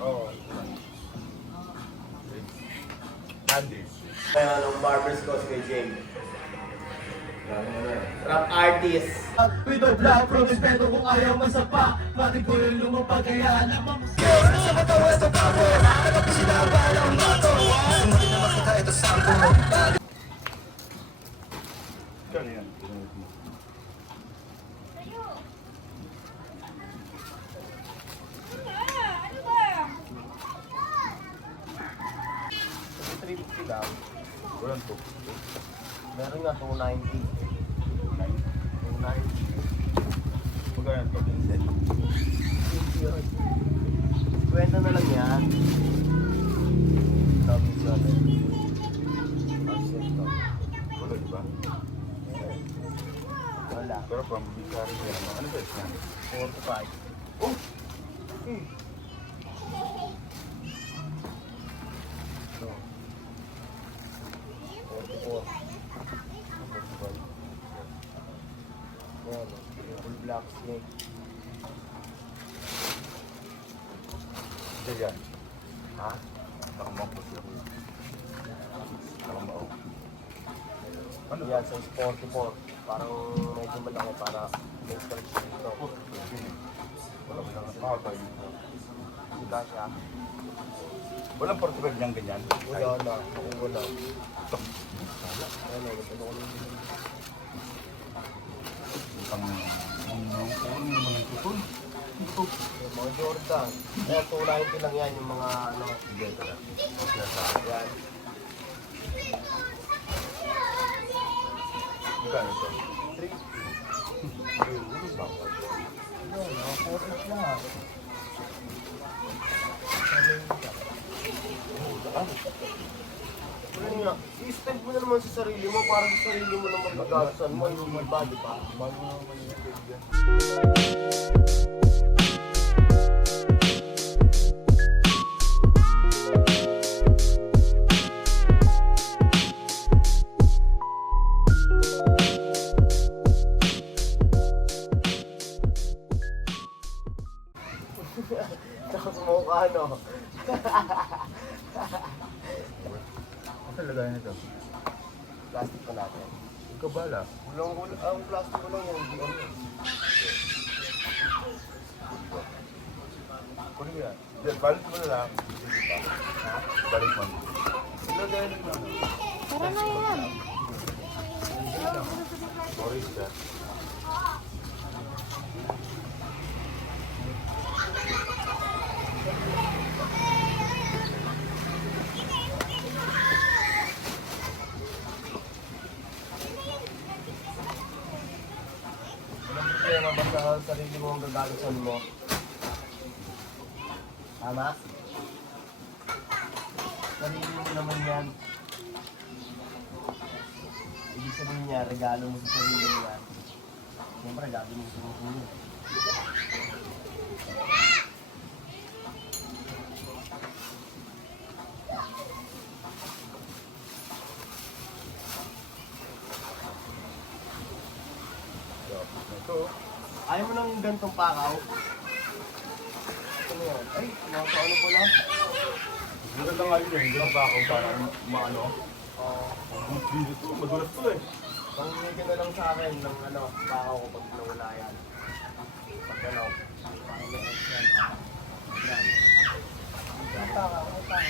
Oo. Candy. Kaya nung barber's cost kay Jane. Rap artist. With the black from respeto kung ayaw masapa. Matig ko yung lumapag kaya alam mo sa katawan sa tapo. Nakapag sila balang mato. Hindi na makita ito sa ako. Kano yan? Ano ba? 350 lang. Walang to. Meron nga 290. 290. Magkano to? Kwenta na lang yan. Sabi siya na. Concept to. Wala, di ba? Wala. Pero from Bicari yan. Ano ba yan? 45. Oh! So, 44. Yan. Full black snake. Ito yan. Ha? Nakamampos yan. Nakamao. Ano Yan, size 44. Parang medyo malaki para may stretch dito. Wala ba lang nakakatay? Sika siya. Walang 45 niyang ganyan. Wala na. Wala. Ito. Ano, ito ko lang. Ang naman ng tutol. Ito. Yung mga Jordan. Kaya 290 lang yan yung mga ano. Hindi, ito na. Yan. Magkano ito? 3. Ano, mga 40 lang. Ano nga, i-step mo na naman sa sarili mo para sa sarili mo naman magagasan mo. Yung iba, di ba? Tapos mukha, no? Ang lagayan nito? Plastic pa natin. Ikaw bala. Ang plastic ko lang yung hindi ano. Kunin mo yan. Yan, balik mo na lang. Ha? Balik mo. Ilagayan mo. Tara na yan. Sorry, sir. Kaya nga basta sa sarili mo ang gagagasan mo. Tama? Sarili mo naman yan. Ibig sabihin niya, regalo mo sa sarili mo yan. Siyempre, gabi mo sa mga Ito. Ayaw mo ng gantong pakaw? Ano yan? Ay, nasa ano po lang? Maganda nga yun eh. Hindi lang ba ako para maano? Oo. Madulas to eh. Pangingin na lang sa akin ng ano, pakaw ko pag nawala yan. Pag ano, parang may extra. Yan. Ang pakaw, ang pakaw.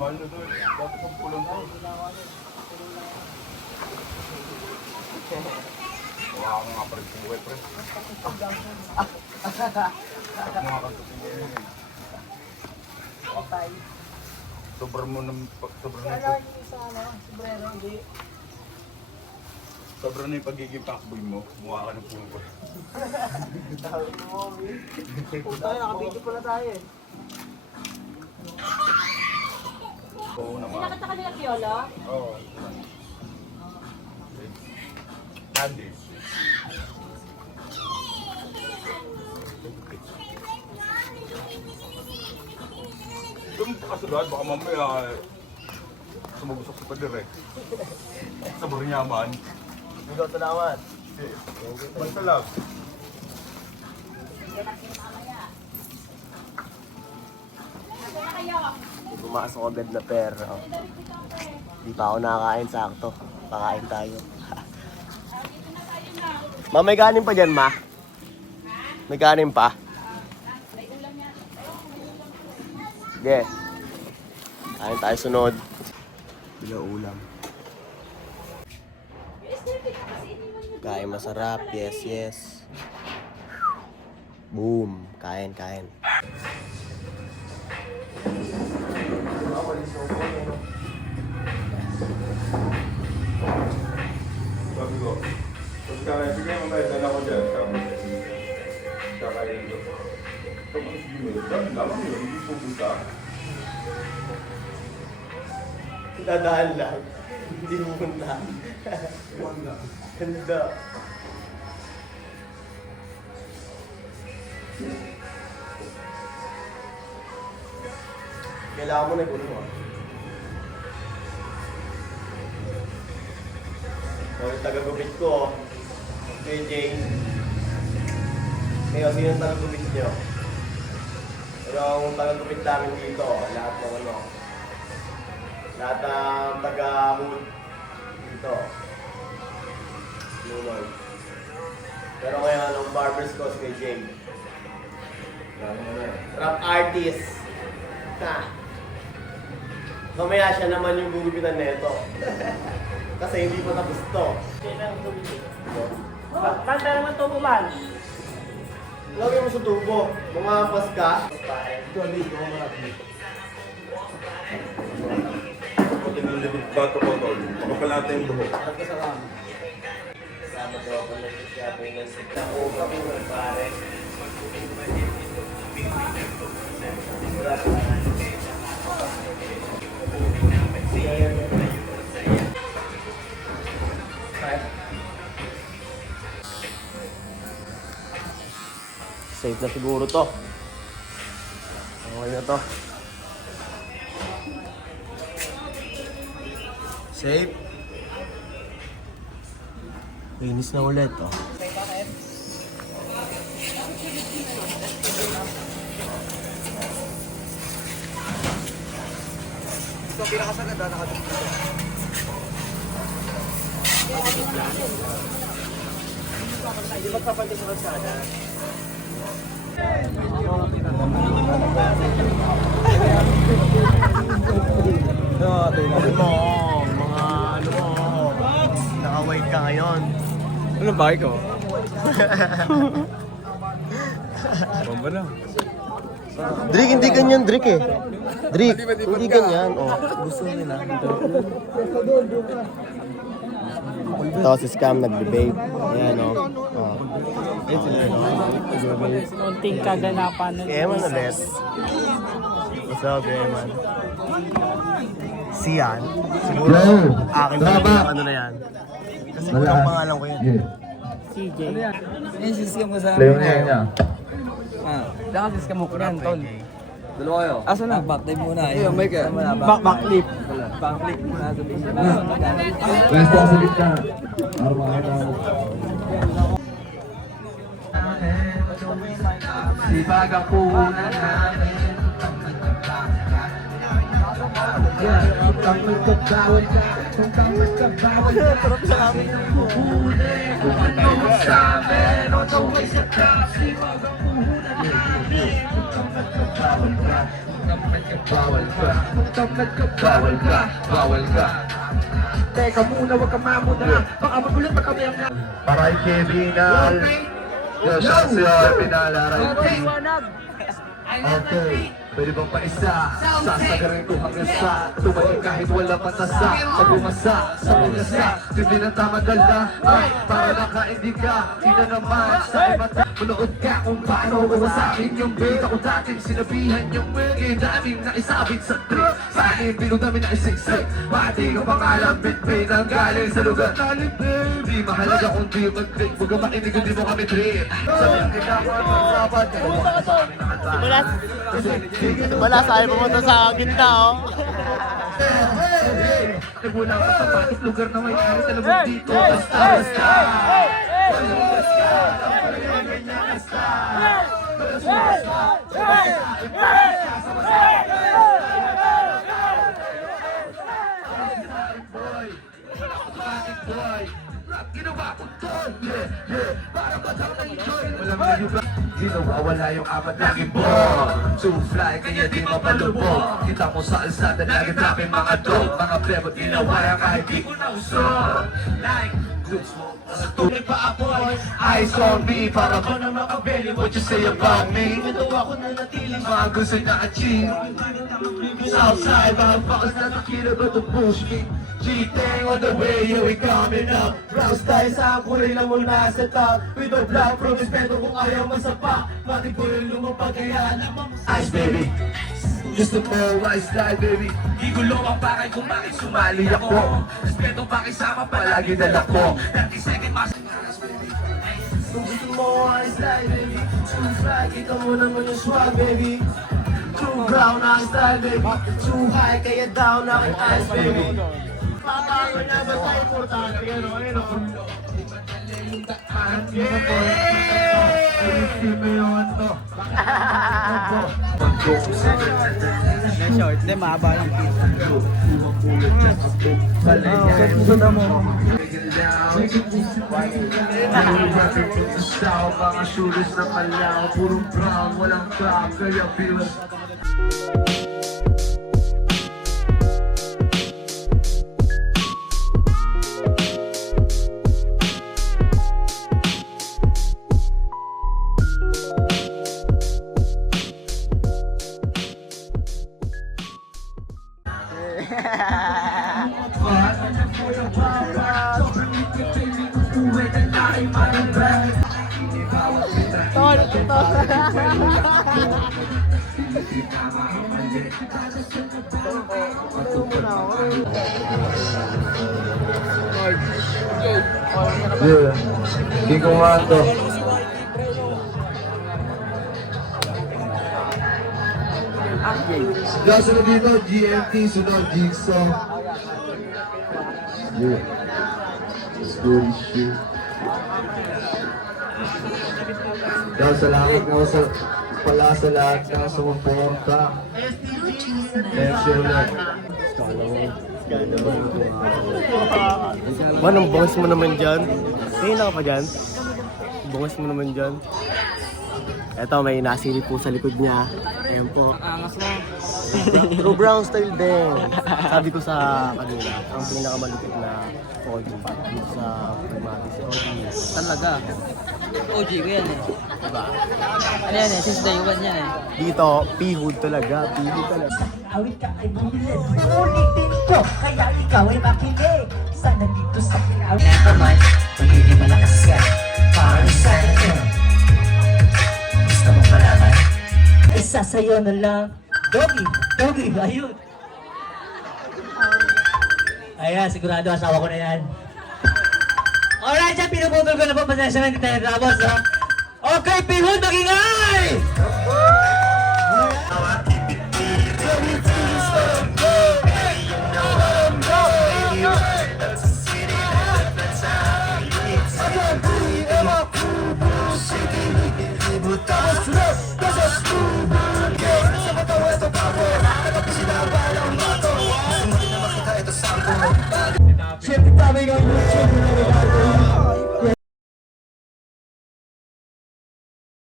Mahal na doon. Dapat ang pulong ko. Wala akong nga pa rin buhay, pre. Mga katutin. Okay. Sobrang mo ng... Sobrang Kaya na yung isa, ano, sobrero, hindi. sobrang na yung pagiging pakboy mo. Mukha ka ng puno ko. Tawag mo, Mi. Puta, nakabidyo pala tayo eh. Oo naman. Pinakita ka nila Piolo? Oo. Candy. Doon pa kasunod, baka mamaya sumabusok sa pader eh. Sa Bornyaman. Ikaw, salamat. Basta lang. Pumasok agad na pera. Oh. Di pa ako nakakain, sakto. Pakain tayo. Ma, may kanin pa dyan, ma? May kanin pa? Sige. Kain tayo sunod. Bila ulam. Kain masarap. Yes, yes. Boom. Kain, kain. Sabi ko, pagka sige mo may dala ko dyan, tapos kakain ko. Tapos yun, dami lang yun, hindi pupunta. Dadaan lang. Hindi pupunta. Ganda. Kailangan mo na gulo ah. Yung taga-gupit ko, KJ. Ngayon, sino yung taga-gupit nyo? Pero ang taga-gupit namin dito, lahat ng ano, lahat ng taga-hood dito. Lunol. Pero ngayon, ang barbers ko si KJ. Rap artist. Ha! Mamaya siya naman yung gugupitan nito. Kasi hindi pa tapos to. Kanta naman to man. Lagyan mo sa tubo. Mga ampas ka. Pag inilibig bato ko tol, makapal natin yung buhok. Kasama to ako na siya pa yung nasita ko. Kami mo pare. Safe na siguro to. Okay na to. Safe. Linis na ulit oh. Ito pinakasagad na nakadito. Hindi magpapantin sa kalsada. Ano mo, mga ano mo, naka-white ka ngayon. Ano ba ikaw? Bomba na. Drake, hindi ganyan, Drake eh. Drake, hindi ganyan. Oh, gusto nila. Ito si Scam nagbe-babe. Ayan o. Oh. Unting kaganapan na. Eman ulit. What's up, Eman? Siyan. Siguro, akin pa ano na yan. Kasi walang pangalan ko yun. CJ. Yan si Scam kasama niya. Saka si Scam mo ko yan, tol. Dalawa kayo. Asa na? Backdive muna. Ayun, may ka. Backflip. Backflip muna sa base. Pwesto sa gitna. Armahan na. Sipag ang puhunan namin. Kung magkabawal ka, kung magkabawal ka, sabi ng puhunan. Kung ano sa amin, o tawag sa top, sipag ang puhunan namin. Kung magkabawal ka, kung magkabawal ka, kung magkabawal ka, bawal ka. Teka muna, wag ka mamuna, baka magulat pa kami ang para kay Binal. Yo, siya siya, pinalaray. Okay, pwede bang paisa? Sasagarin ko hanggang sa tumaling kahit wala patasa. Sa bumasa, sa bumasa, hindi na tamagal na. Ay, para nakaindig ka, di na naman sa mata. Manood ka kung paano wawasakin yung beta ko dati. Sinabihan yung mga daming naisabit sa trip. Sa akin, binudamin na isiksik. Pati ko pangalan, bitbit ang galing sa lugar na libre. Di mahalaga kung di mag-trip, huwag kang makinig kung di mo kami trip. Sabihin kita ko ang sabat, kalawa ka sa amin nakatay. Wala sa'yo pumunta sa gitna oh. Nagmula ka sa patis lugar na may ari sa labog dito. Basta, basta. Basta, basta. Walang nalibang, di nawawala yung apat laging ball. Too fly, kaya di mapalubog. Kita mo sa alsada, lagi trapin mga dog. Mga plebo, di nawaya kahit di ko nausog. Like, looks mo, sa tuloy pa apoy. Eyes on me, para ko na makabeli. What you say about me? Ito ako na natiling mga gusto na achieve. Southside, mga fuckers na nakita ba to push me? G-Tang on the way, yeah we coming up. Rouse tayo sa kulay lang muna sa top. With the black from respeto kung ayaw masapa. Mati ko yung lumapag kaya naman ice baby. Just a more ice slide baby. Di gulo ang pakay kung bakit sumali ako. Respeto pakisama palagi dala ko. 30 second mas baby. Kung gusto mo ice slide baby. Too fly, kita mo naman yung swag baby. Too brown ang style baby. Too high kaya down aking eyes baby. Papago na ba sa importante? Ano? Short, di mahaba yung Mga shooters na kalaw, purong brown, walang clock, kaya viewers. Yeah, hindi ko nga to. Sunod dito, GMT, sunod Jigsaw. Yeah. Story shit. Salamat mo sa pala sa lahat ng sumuporta. Thanks ulit. Man, ang bongos mo naman dyan. Tingin ka pa dyan. Bongos mo naman dyan. Eto, may nasili po sa likod niya. Ayan po. angas mo. True brown style din. Sabi ko sa kanila, ang pinakamalupit na OG dito sa Primatis OG. Talaga. OG ko yan eh. Diba? Ano yan eh, since day one yan eh. Dito, P-hood talaga. P-hood talaga. Awit ka ay bumili. Ulitin ko, kaya ikaw ay makinig. Sana dito sa pinawit na kamay, magiging malakas ka. Para sa iyo. Gusto mong malaman? Isa sa'yo na lang. Doggy, doggy, ayun. Ayan, sigurado asawa ko na yan. Alright, dyan, pinuputol ko na po. Pasensya na, hindi tayo tapos, ha? Okay, Pihon, magingay!